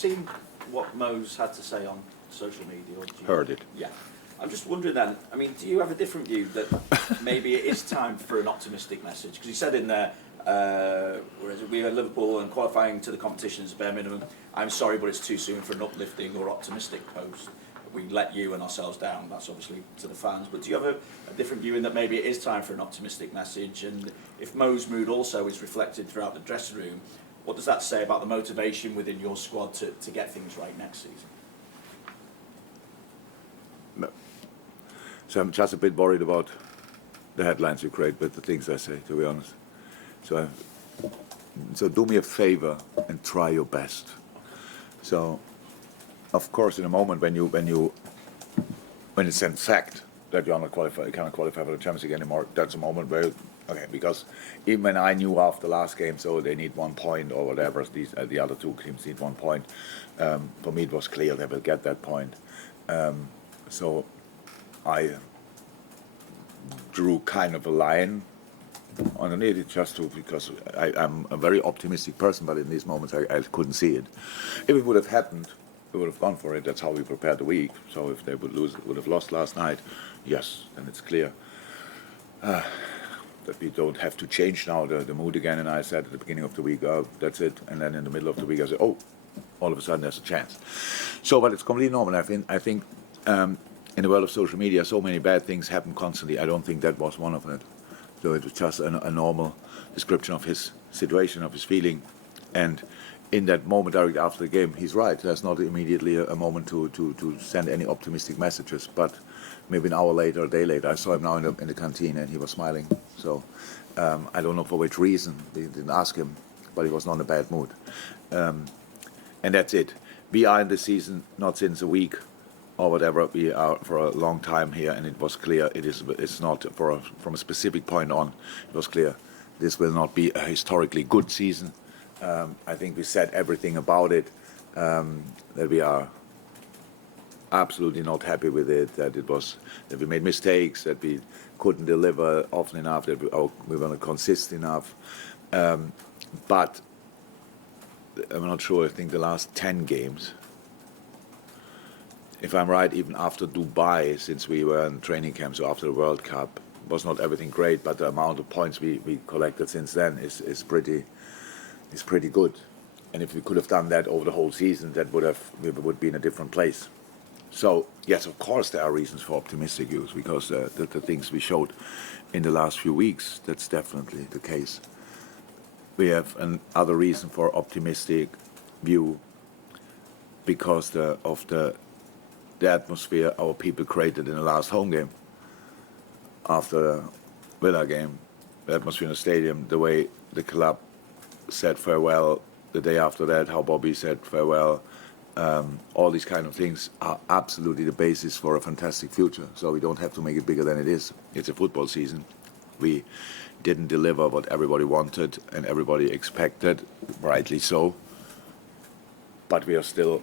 seen what Mo's had to say on social media? Or do you, Heard it. Yeah. I'm just wondering then, I mean, do you have a different view that maybe it is time for an optimistic message? Because he said in there, whereas we are Liverpool and qualifying to the competition is bare minimum, I'm sorry, but it's too soon for an uplifting or optimistic post. We let you and ourselves down. That's obviously to the fans. But do you have a different view in that maybe it is time for an optimistic message? And if Mo's mood also is reflected throughout the dressing room, what does that say about the motivation within your squad to get things right next season? No. So I'm just a bit worried about the headlines you create with the things I say, to be honest. So do me a favor and try your best. So, of course, in a moment when it's in fact that you're not qualified, you cannot qualify for the Champions League anymore, that's a moment where, okay, because even when I knew after the last game, so they need 1 point or whatever, the other two teams need 1 point, for me it was clear they will get that point. So I drew kind of a line underneath it just because I'm a very optimistic person, but in these moments I couldn't see it. If it would have happened, we would have gone for it. That's how we prepared the week. So if they would have lost last night, yes, then it's clear that we don't have to change now the mood again. And I said at the beginning of the week, oh, that's it. And then in the middle of the week I said, oh, all of a sudden there's a chance. So, but it's completely normal. I think in the world of social media, so many bad things happen constantly. I don't think that was one of it. So it was just a normal description of his situation, of his feeling. And in that moment, directly after the game, he's right. There's not immediately a moment to send any optimistic messages. But maybe an hour later, a day later, I saw him now in the canteen and he was smiling. So I don't know for which reason. They didn't ask him, but he was not in a bad mood. And that's it. We are in the season not since a week or whatever. We are for a long time here, and it was clear it's not from a specific point on. It was clear this will not be a historically good season. I think we said everything about it, that we are absolutely not happy with it, that we made mistakes, that we couldn't deliver often enough, that we were not consistent enough. But I'm not sure. I think the last 10 games, if I'm right, even after Dubai, since we were in training camp, so after the World Cup, was not everything great, but the amount of points we collected since then is pretty good. And if we could have done that over the whole season, we would be in a different place. So yes, of course there are reasons for optimistic views, because the things we showed in the last few weeks, that's definitely the case. We have another reason for optimistic view because of the atmosphere our people created in the last home game. After the Villa game, the atmosphere in the stadium, the way the club said farewell, the day after that, how Bobby said farewell, all these kind of things are absolutely the basis for a fantastic future. So we don't have to make it bigger than it is. It's a football season. We didn't deliver what everybody wanted and everybody expected, rightly so. But we are still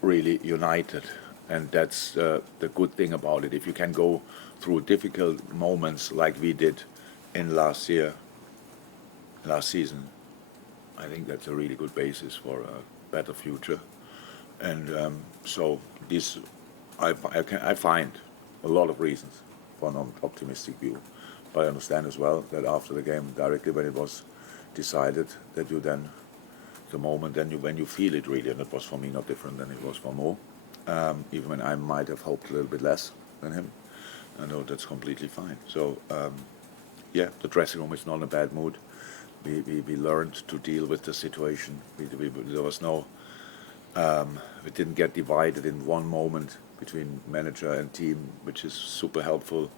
really united, and that's the good thing about it. If you can go through difficult moments like we did in last season, I think that's a really good basis for a better future. And so this, I find a lot of reasons for an optimistic view. But I understand as well that after the game, directly when it was decided, that you then, the moment when you feel it really, and it was for me not different than it was for Mo, even when I might have hoped a little bit less than him. I know that's completely fine. So yeah, the dressing room is not in a bad mood. We learned to deal with the situation. There was no, we didn't get divided in one moment between manager and team, which is super helpful.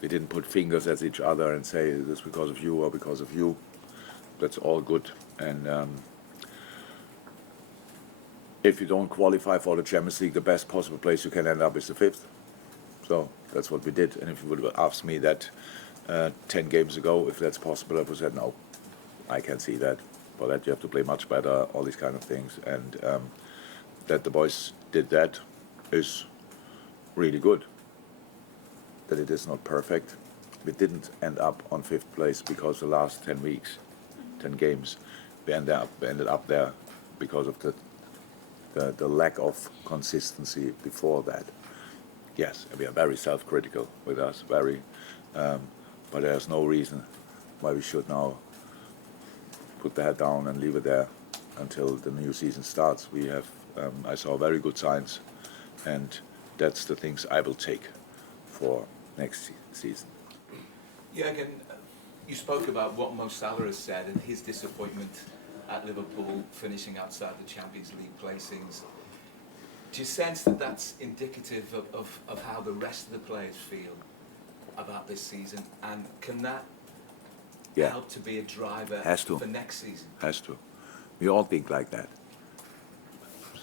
We didn't put fingers at each other and say this because of you or because of you. That's all good. And if you don't qualify for the Champions League, the best possible place you can end up is the 5th. So that's what we did. And if you would have asked me that 10 games ago, if that's possible, I would have said, no, I can't see that. For that, you have to play much better, all these kind of things. And that the boys did that is really good. That it is not perfect. We didn't end up on 5th place because the last 10 weeks, 10 games, we ended up there because of the lack of consistency before that. Yes, we are very self-critical with us, very, but there's no reason why we should now put the head down and leave it there until the new season starts. We have, I saw very good signs, and that's the things I will take for next season. Jurgen, you spoke about what Mo Salah has said and his disappointment at Liverpool finishing outside the Champions League placings. Do you sense that that's indicative of how the rest of the players feel about this season? And can that help to be a driver for next season? Has to. We all think like that.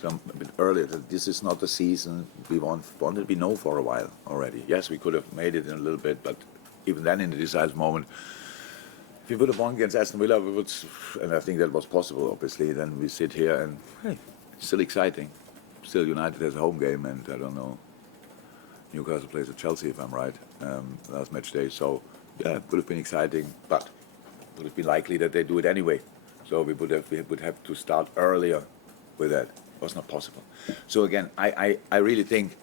A bit earlier, that this is not the season we wanted. We know for a while already. Yes, we could have made it in a little bit, but even then, in the decisive moment, if we would have won against Aston Villa, we would, and I think that was possible, obviously. Then we sit here and hey, it's still exciting. Still, United has a home game, and I don't know. Newcastle plays at Chelsea, if I'm right, last match day. So yeah, it would have been exciting, but it would have been likely that they do it anyway. So we would have to start earlier with that. It was not possible. So again, I really think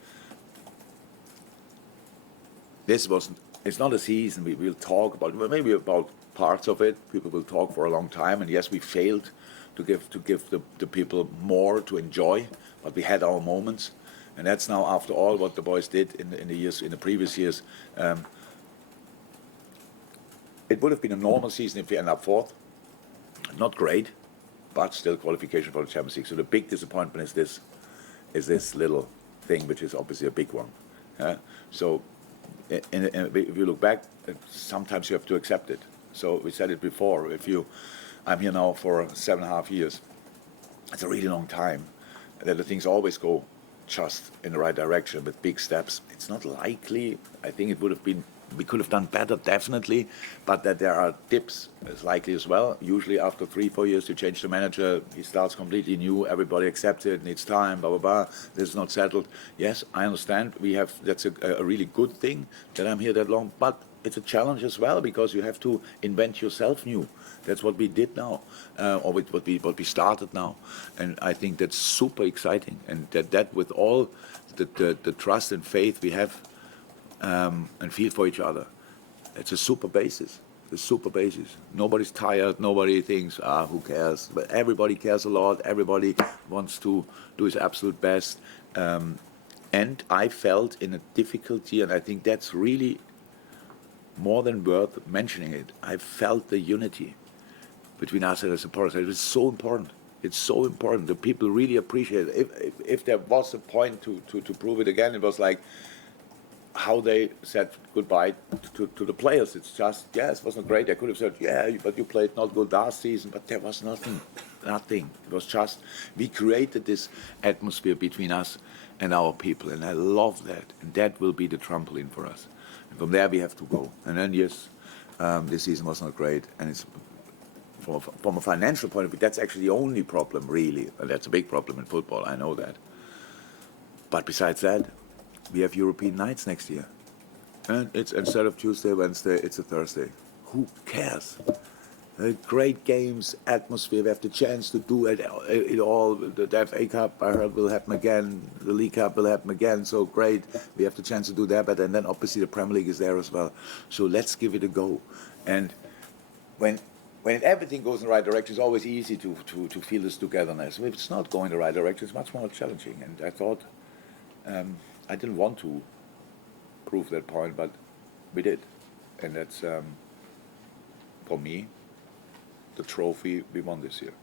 this wasn't. It's not a season. We will talk about, maybe about parts of it. People will talk for a long time. And yes, we failed to give the people more to enjoy, but we had our moments. And that's now, after all what the boys did in the previous years. It would have been a normal season if we end up fourth. Not great, but still qualification for the Champions League. So the big disappointment is this little thing, which is obviously a big one. So if you look back, sometimes you have to accept it. So we said it before. I'm here now for 7.5 years. It's a really long time. That the things always go just in the right direction with big steps. It's not likely. I think it would have been. We could have done better, definitely, but that there are dips is likely as well. Usually after 3-4 years you change the manager, he starts completely new, everybody accepts it, needs time, blah, blah, blah. This is not settled. Yes, I understand. That's a really good thing that I'm here that long, but it's a challenge as well because you have to invent yourself new. That's what we did now, or what we started now. And I think that's super exciting. And that with all the trust and faith we have, and feel for each other. It's a super basis. The super basis. Nobody's tired. Nobody thinks, who cares? But everybody cares a lot. Everybody wants to do his absolute best. And I felt in a difficulty, and I think that's really more than worth mentioning it. I felt the unity between us and the supporters. It was so important. It's so important. The people really appreciate it. If there was a point to prove it again, it was like how they said goodbye to the players. It's just, yes, it wasn't great. I could have said, yeah, but you played not good last season, but there was nothing. It was just, we created this atmosphere between us and our people, and I love that. And that will be the trampoline for us. And from there we have to go. And then, yes, this season was not great, and it's from a financial point of view, that's actually the only problem, really. And that's a big problem in football, I know that. But besides that, we have European nights next year. And it's instead of Tuesday, Wednesday, it's a Thursday. Who cares? Great games, atmosphere, we have the chance to do it all. The FA Cup, I heard, will happen again. The League Cup will happen again, so great. We have the chance to do that, but and then obviously the Premier League is there as well. So let's give it a go. And when everything goes in the right direction, it's always easy to feel this togetherness. If it's not going in the right direction, it's much more challenging. And I thought, I didn't want to prove that point, but we did. And that's, for me, the trophy we won this year.